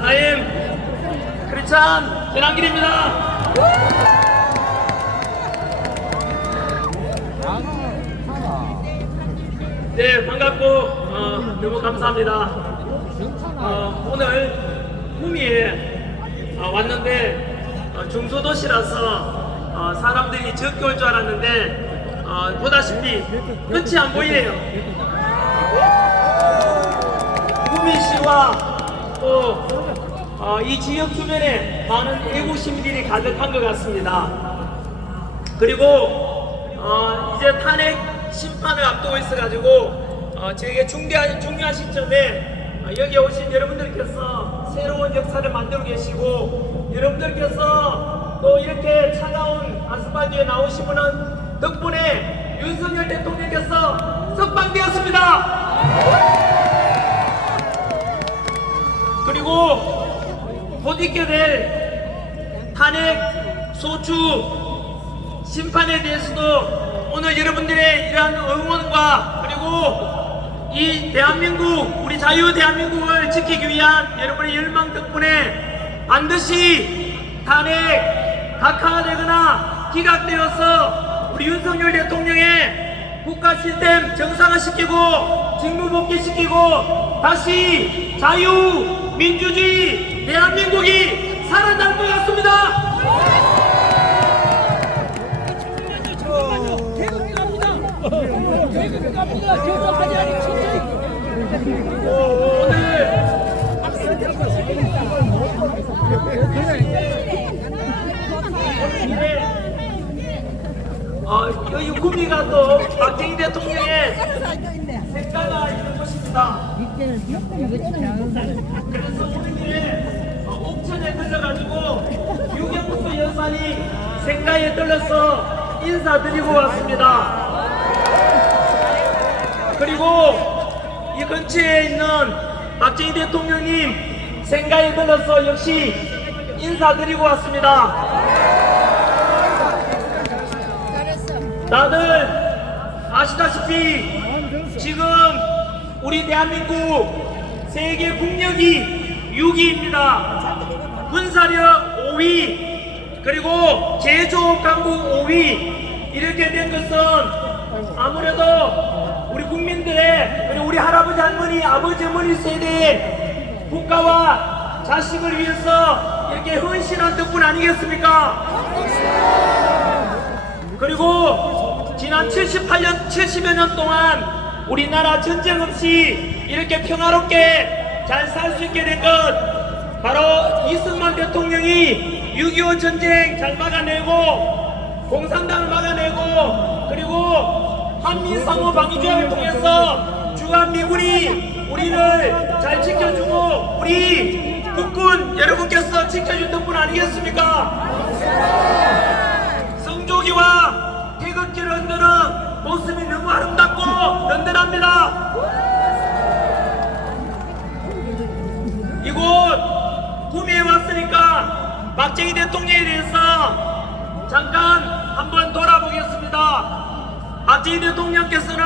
아임 크리찬 배낭길입니다. 네, 반갑고 너무 감사합니다. 오늘 구미에 왔는데 중소도시라서 사람들이 적게 올 줄 알았는데 보다시피 끝이 안 보이네요. 구미시와 또 이 지역 주변에 많은 애국 시민들이 가득한 것 같습니다. 그리고 이제 탄핵 심판을 앞두고 있어가지고 저에게 중요한 시점에 여기 오신 여러분들께서 새로운 역사를 만들고 계시고, 여러분들께서 또 이렇게 차가운 아스팔트 위에 나오시는 덕분에 윤석열 대통령께서 석방되었습니다. 그리고 곧 있게 될 탄핵 소추 심판에 대해서도 오늘 여러분들의 이러한 응원과 그리고 이 대한민국, 우리 자유 대한민국을 지키기 위한 여러분의 열망 덕분에 반드시 탄핵 각하되거나 기각되어서 우리 윤석열 대통령의 국가 시스템 정상화시키고 직무복귀시키고 다시 자유 민주주의 대한민국이 살아날 것 같습니다. 여기 구미가 또 박정희 대통령의 색깔가 있는 곳입니다. 그래서 우리들의 옥천에 들려가지고 유경수 여사님 생가에 들러서 인사드리고 왔습니다. 그리고 이 근처에 있는 박정희 대통령님 생가에 들러서 역시 인사드리고 왔습니다. 다들 아시다시피 지금 우리 대한민국 세계 국력이 6위입니다. 군사력 5위, 그리고 제조업 강국 5위. 이렇게 된 것은 아무래도 우리 국민들의, 그리고 우리 할아버지 할머니 아버지 어머니 세대의 국가와 자식을 위해서 이렇게 헌신한 덕분 아니겠습니까? 그리고 지난 70여 년 동안 우리나라 전쟁 없이 이렇게 평화롭게 잘 살 수 있게 된 것, 바로 이승만 대통령이 6.25 전쟁 잘 막아내고 공산당을 막아내고, 그리고 한미상호 방위조약을 통해서 주한미군이 우리를 잘 지켜주고 우리 국군 여러분께서 지켜준 덕분 아니겠습니까? 성조기와 태극기를 흔드는 모습이 너무 아름답고 든든합니다. 이곳 구미에 왔으니까 박정희 대통령에 대해서 잠깐 한번 돌아보겠습니다. 박정희 대통령께서는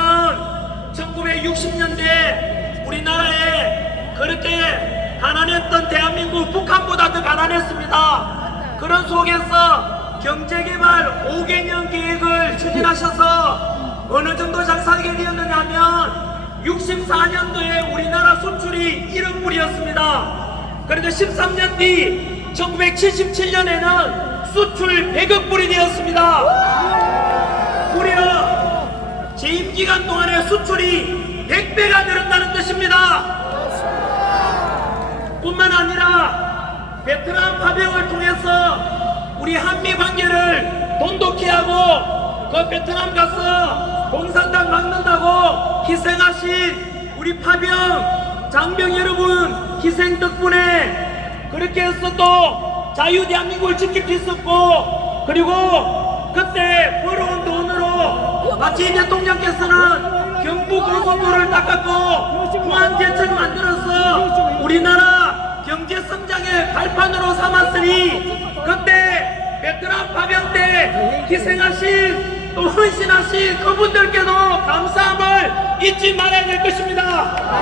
1960년대 우리나라에 그렇게 가난했던 대한민국, 북한보다 더 가난했습니다. 그런 속에서 경제개발 5개년 계획을 추진하셔서 어느 정도 잘 살게 되었느냐 하면 64년도에 우리나라 수출이 1억 불이었습니다. 그런데 13년 뒤 1977년에는 수출 100억 불이 되었습니다. 무려 재임 기간 동안에 수출이 100배가 늘었다는 뜻입니다. 뿐만 아니라 베트남 파병을 통해서 우리 한미 관계를 돈독히 하고 그 베트남 가서 공산당 막는다고 희생하신 우리 파병 장병 여러분 희생 덕분에 그렇게 해서 또 자유 대한민국을 지킬 수 있었고, 그리고 그때 벌어온 돈으로 박정희 대통령께서는 경부고속도로를 닦았고 공항제철을 만들어서 우리나라 경제성장의 발판으로 삼았으니 그때 베트남 파병 때 희생하신 또 헌신하신 그분들께도 감사함을 잊지 말아야 될 것입니다.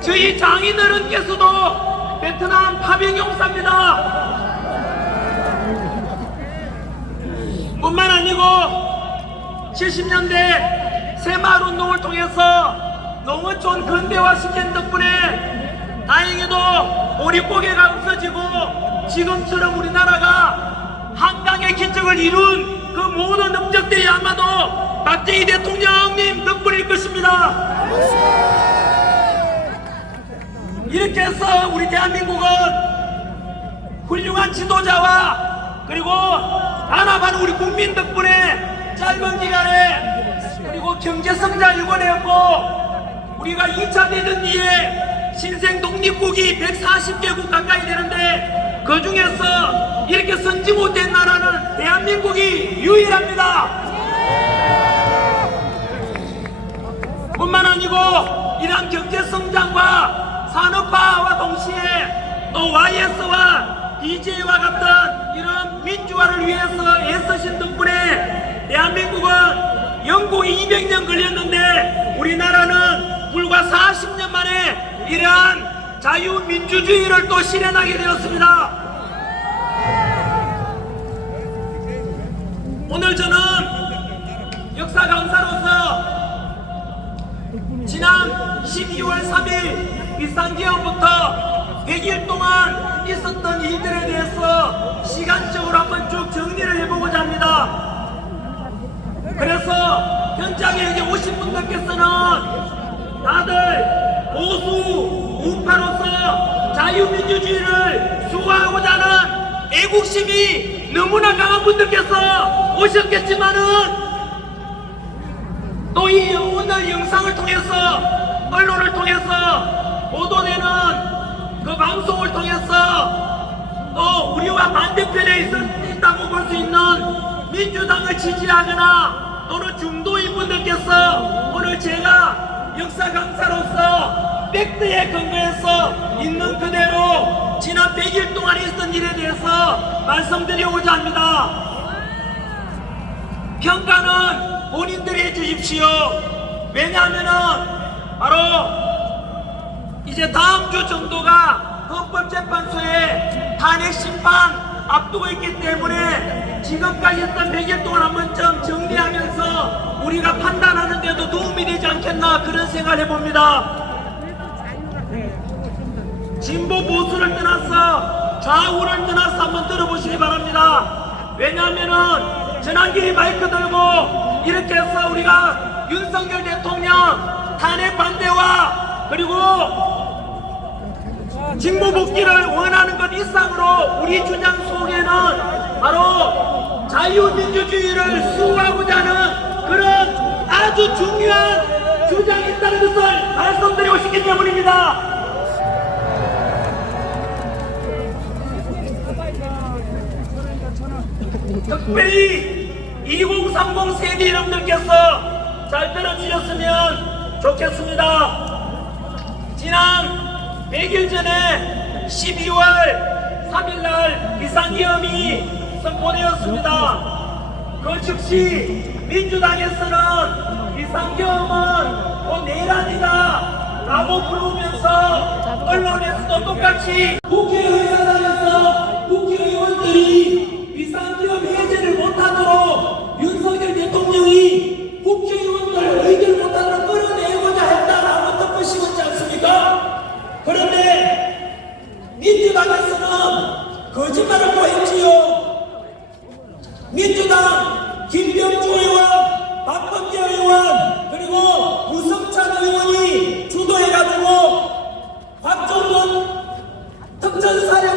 저희 장인어른께서도 베트남 파병 용사입니다. 뿐만 아니고 70년대 새마을운동을 통해서 농어촌 근대화시킨 덕분에 다행히도 보릿고개가 없어지고 지금처럼 우리나라가 한강의 기적을 이룬 그 모든 업적들이 아마도 박정희 대통령님 덕분일 것입니다. 이렇게 해서 우리 대한민국은 훌륭한 지도자와 그리고 단합한 우리 국민 덕분에 짧은 기간에 그리고 경제성장 일궈내었고 우리가 2차 대전 뒤에 신생 독립국이 140개국 가까이 되는데 그 중에서 이렇게 선지 못된 나라는 대한민국이 유일합니다. 뿐만 아니고 이러한 경제성장과 산업화와 동시에 또 YS와 DJ와 같은 이런 민주화를 위해서 애쓰신 덕분에 대한민국은 영국이 200년 걸렸는데 우리나라는 불과 40년 만에 이러한 자유민주주의를 또 실현하게 되었습니다. 오늘 저는 역사 강사로서 지난 12월 3일 비상기업부터 100일 동안 있었던 일들에 대해서 시간적으로 한번 쭉 정리를 해보고자 합니다. 그래서 현장에 이제 오신 분들께서는 다들 보수 우파로서 자유민주주의를 수호하고자 하는 애국심이 너무나 강한 분들께서 오셨겠지만은 또 이 오늘 영상을 통해서 언론을 통해서 보도되는 그 방송을 통해서 또 우리와 반대편에 있다고 볼 수 있는 민주당을 지지하거나 또는 중도인 분들께서 오늘 제가 역사 강사로서 팩트에 근거해서 있는 그대로 지난 100일 동안 있었던 일에 대해서 말씀드리고자 합니다. 평가는 본인들이 해주십시오. 왜냐하면은 바로 이제 다음 주 정도가 헌법재판소에 탄핵 심판 앞두고 있기 때문에 지금까지 했던 100일 동안 한 번쯤 정리하면서 우리가 판단하는 데도 도움이 되지 않겠나 그런 생각을 해봅니다. 진보 보수를 떠나서 좌우를 떠나서 한번 들어보시기 바랍니다. 왜냐하면은 전환기 마이크 들고 이렇게 해서 우리가 윤석열 대통령 탄핵 반대와 그리고 진보 복귀를 원하는 것 이상으로 우리 주장 속에는 바로 자유민주주의를 수호하고자 하는 그런 아주 중요한 주장이 있다는 것을 말씀드리고 싶기 때문입니다. 특별히 2030 세대 여러분들께서 잘 들어주셨으면 좋겠습니다. 지난 100일 전에 12월 3일날 비상계엄이 선포되었습니다. 그 즉시 민주당에서는 비상계엄은 곧 내란이다 라고 부르면서 언론에서도 똑같이 국회의사당에서 국회의원들이 비상계엄 해제를 못하도록 윤석열 대통령이 국회의원들 의견을 못하도록 끌어내고자 했다라고 덮으시고 있지 않습니까? 그런데 민주당에서는 거짓말을 또 했지요. 민주당 김병주 의원, 박범계 의원 그리고 우성찬 의원이 주도해가지고 박정원 특전사령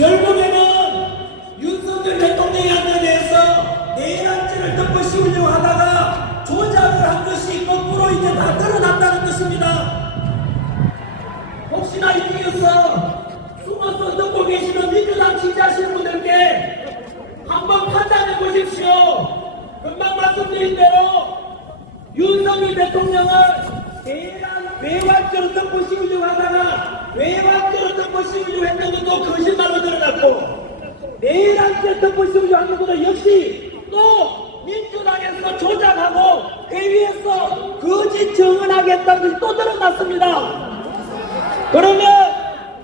결국에는 윤석열 대통령이 한 데 대해서 내란죄를 덮어 씌우려고 하다가 조작을 한 것이 거꾸로 이제 다 드러났다는 것입니다. 혹시나 이 중에서 숨어서 듣고 계시는 민주당 지지하시는 분들께 한번 판단해 보십시오. 금방 말씀드린 대로 윤석열 대통령을 내란 외환죄로 덮어 씌우려고 하다가 외환죄로 덮어 씌우려고 했던 것도 거짓말로 드러났고 내란죄 덮어 씌우려고 하는 것도 역시 또 민주당에서 조작하고 회의에서 거짓 증언하겠다는 것이 또 드러났습니다. 그러면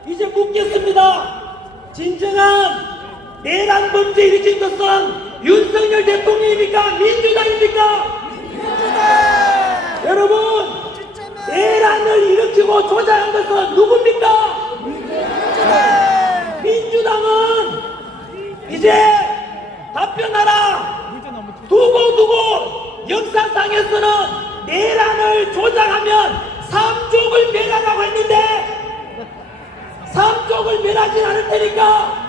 이제 묻겠습니다. 진정한 내란 범죄 일으킨 것은 윤석열 대통령입니까? 민주당입니까? 여러분, 내란을 일으키고 조작한 것은 누굽니까? 민주당은 이제 답변하라. 두고 역사상에서는 내란을 조작하면 삼족을 멸하라고 했는데 삼족을 멸하진 않을 테니까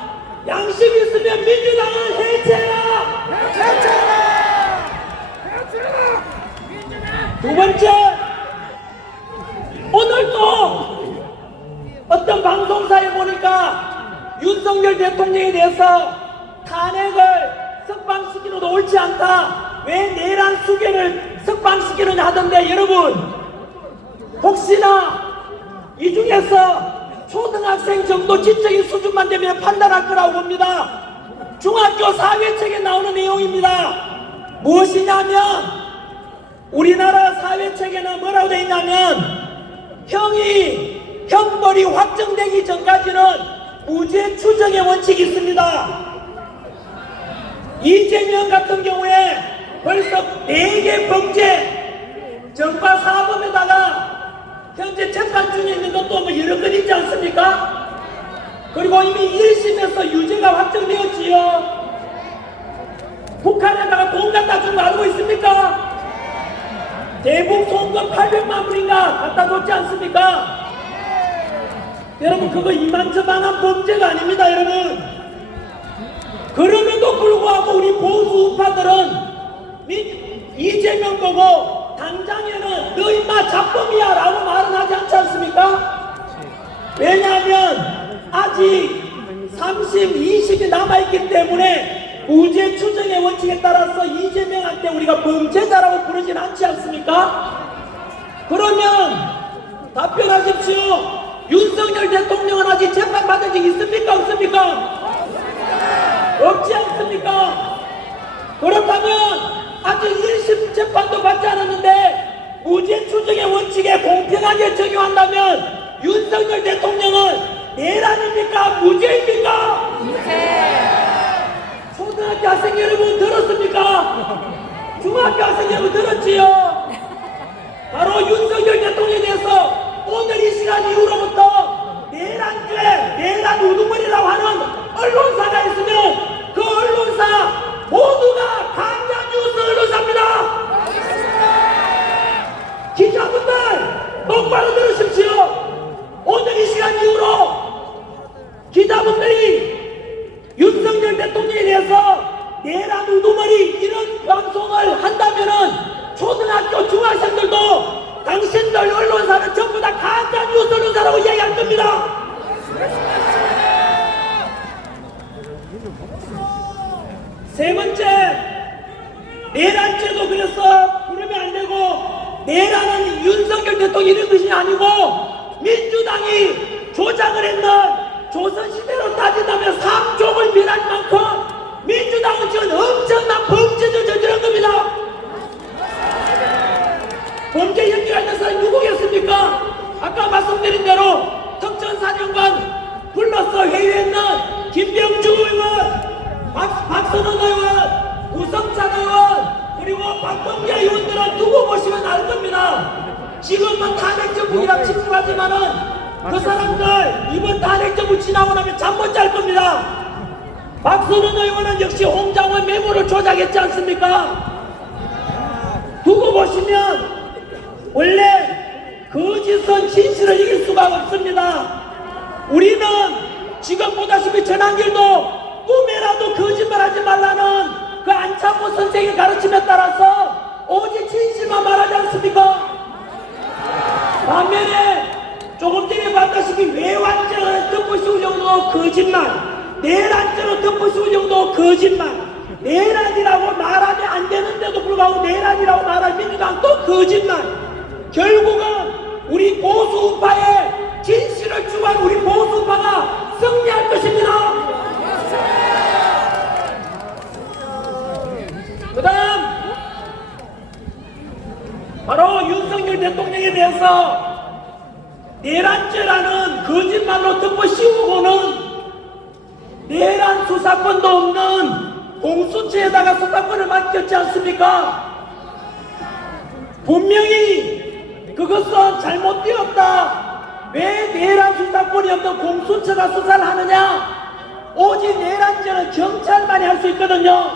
양심 있으면 민주당을 해체해라! 두 번째, 오늘도 어떤 방송사에 보니까 윤석열 대통령에 대해서 탄핵을 석방시키는 것도 옳지 않다. 왜 내란 수개를 석방시키느냐 하던데 여러분, 혹시나 이 중에서 초등학생 정도 지적인 수준만 되면 판단할 거라고 봅니다. 중학교 사회책에 나오는 내용입니다. 무엇이냐면 우리나라 사회책에는 뭐라고 되어 있냐면 형벌이 확정되기 전까지는 무죄 추정의 원칙이 있습니다. 이재명 같은 경우에 벌써 4개 범죄 전과 사범에다가 현재 재판 중에 있는 것도 뭐 여러 건 있지 않습니까? 그리고 이미 1심에서 유죄가 확정되었지요. 북한에다가 돈 갖다 준 거 알고 있습니까? 대북 송금 800만 불인가 갖다 줬지 않습니까? 여러분, 그거 이만저만한 범죄가 아닙니다, 여러분. 그럼에도 불구하고 우리 보수 우파들은 이재명 보고 당장에는 너 임마 잡범이야 라고 말은 하지 않지 않습니까? 왜냐하면 아직 3심, 2심이 남아있기 때문에 무죄 추정의 원칙에 따라서 이재명한테 우리가 범죄자라고 부르진 않지 않습니까? 그러면 답변하십시오. 윤석열 대통령은 아직 재판받은 적 있습니까? 없습니까? 없지 않습니까? 그렇다면 아직 1심 재판도 받지 않았는데 무죄 추정의 원칙에 공평하게 적용한다면 윤석열 대통령은 내란입니까? 무죄입니까? 초등학교 학생 여러분 들었습니까? 중학교 학생 여러분 들었지요? 바로 윤석열 대통령에 대해서 오늘 이 시간 이후로부터 내란죄, 내란 우두머리라고 하는 언론사가 있으면 그 언론사 모두가 가짜뉴스 언론사입니다. 기자분들 똑바로 들으십시오. 오늘 이 시간 이후로 기자분들이 윤석열 대통령에 대해서 내란 우두머리 이런 방송을 한다면은 초등학교 중학생들도 당신들 언론사는 전부 다 가짜 뉴스 언론사라고 이야기할 겁니다. 세 번째, 내란죄도 그래서 부르면 안 되고 내란은 윤석열 대통령이 이런 것이 아니고 민주당이 조작을 했는 조선시대로 따진다면 삼족을 멸할 만큼 민주당은 지금 엄청난 범죄를 저지른 겁니다. 범죄 연기가 있는 사람이 누구겠습니까? 아까 말씀드린 대로 특전사령관 불러서 회의했는 김병주 의원, 박선원 의원, 우성찬 의원, 그리고 박범계 의원들은 두고 보시면 알 겁니다. 지금은 탄핵정부이라 친구하지만은 그 사람들 이번 탄핵정부 지나고 나면 잠 못 잘 겁니다. 박선원 의원은 역시 홍장원 메모를 조작했지 않습니까? 두고 보시면 원래 거짓은 진실을 이길 수가 없습니다. 우리는 지금 보다시피 전한길도 꿈에라도 거짓말하지 말라는 그 안창호 선생의 가르침에 따라서 오직 진실만 말하지 않습니까? 반면에 조금 전에 봤다시피 외환죄를 덮어씌울 정도 거짓말, 내란죄로 덮어씌울 정도 거짓말, 내란이라고 말하면 안 되는데도 불구하고 내란이라고 말할 민주당 또 거짓말. 결국은 우리 보수우파의 진실을 추구한 우리 보수우파가 승리할 것입니다. 그 다음 바로 윤석열 대통령에 대해서 내란죄라는 거짓말로 덮어씌우고는 내란 수사권도 없는 공수처에다가 수사권을 맡겼지 않습니까? 분명히 그것은 잘못되었다. 왜 내란 수사권이 없는 공수처가 수사를 하느냐? 오직 내란죄는 경찰만이 할 수 있거든요.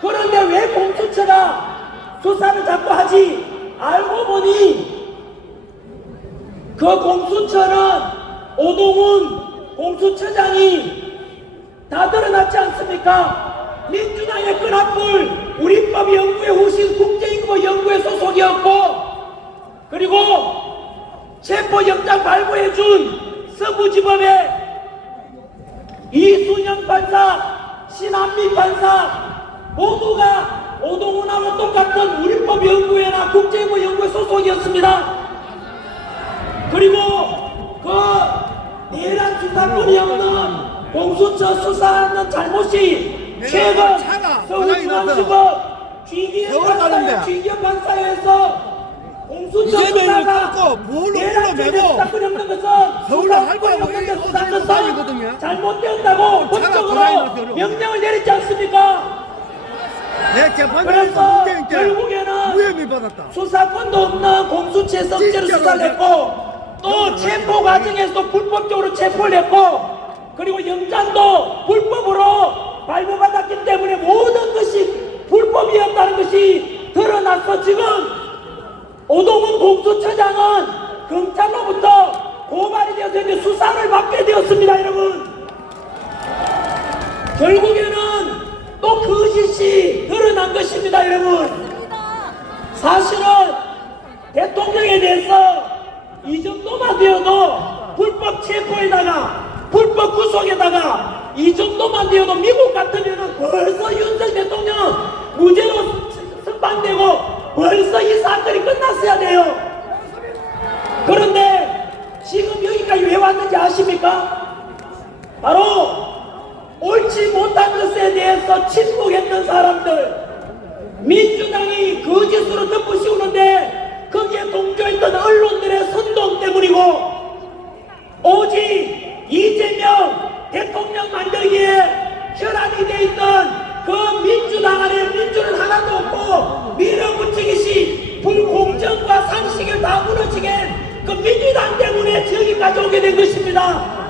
그런데 왜 공수처가 수사를 자꾸 하지? 알고 보니 그 공수처는 오동훈 공수처장이 다 드러났지 않습니까? 민주당의 끈앞을 우리법 연구회 후신 국제인권연구회 소속이었고, 그리고 체포영장 발부해준 서부지법의 이순영 판사, 신한미 판사 모두가 오동훈하고 똑같은 우리법 연구회나 국제인권 연구회 소속이었습니다. 그리고 그 내란 수사권이 없는 공수처 수사하는 잘못이 최근 서울중앙지법 쥐기현 판사에서 공수처 수사가 내란죄 수사권이 없는 것은 수사권이 없는 데 수사한 것은 잘못되었다고 법적으로 명령을 내렸지 않습니까? 그래서 결국에는 수사권도 없는 공수처에 성죄로 수사를 했고, 또 체포 과정에서도 불법적으로 체포를 했고, 그리고 영장도 불법으로 발부받았기 때문에 모든 것이 불법이었다는 것이 드러나서 지금 오동훈 공수처장은 검찰로부터 고발이 되어서 이제 수사를 받게 되었습니다. 여러분, 결국에는 또 거짓이 드러난 것입니다. 여러분, 사실은 대통령에 대해서 이 정도만 되어도 불법 체포에다가 불법 구속에다가 이 정도만 되어도 미국 같으면 벌써 윤석열 대통령 무죄로 석방되고 벌써 이 사건이 끝났어야 돼요. 그런데 지금 여기까지 왜 왔는지 아십니까? 바로 옳지 못한 것에 대해서 침묵했던 사람들, 민주당이 거짓으로 덮어씌우는데 거기에 동조했던 언론들의 선동 때문이고, 오직 이재명 대통령 만들기에 혈안이 돼 있던 그 민주당 안에 민주는 하나도 없고 밀어붙이기시 불공정과 상식을 다 무너지게 그 민주당 때문에 저기까지 오게 된 것입니다.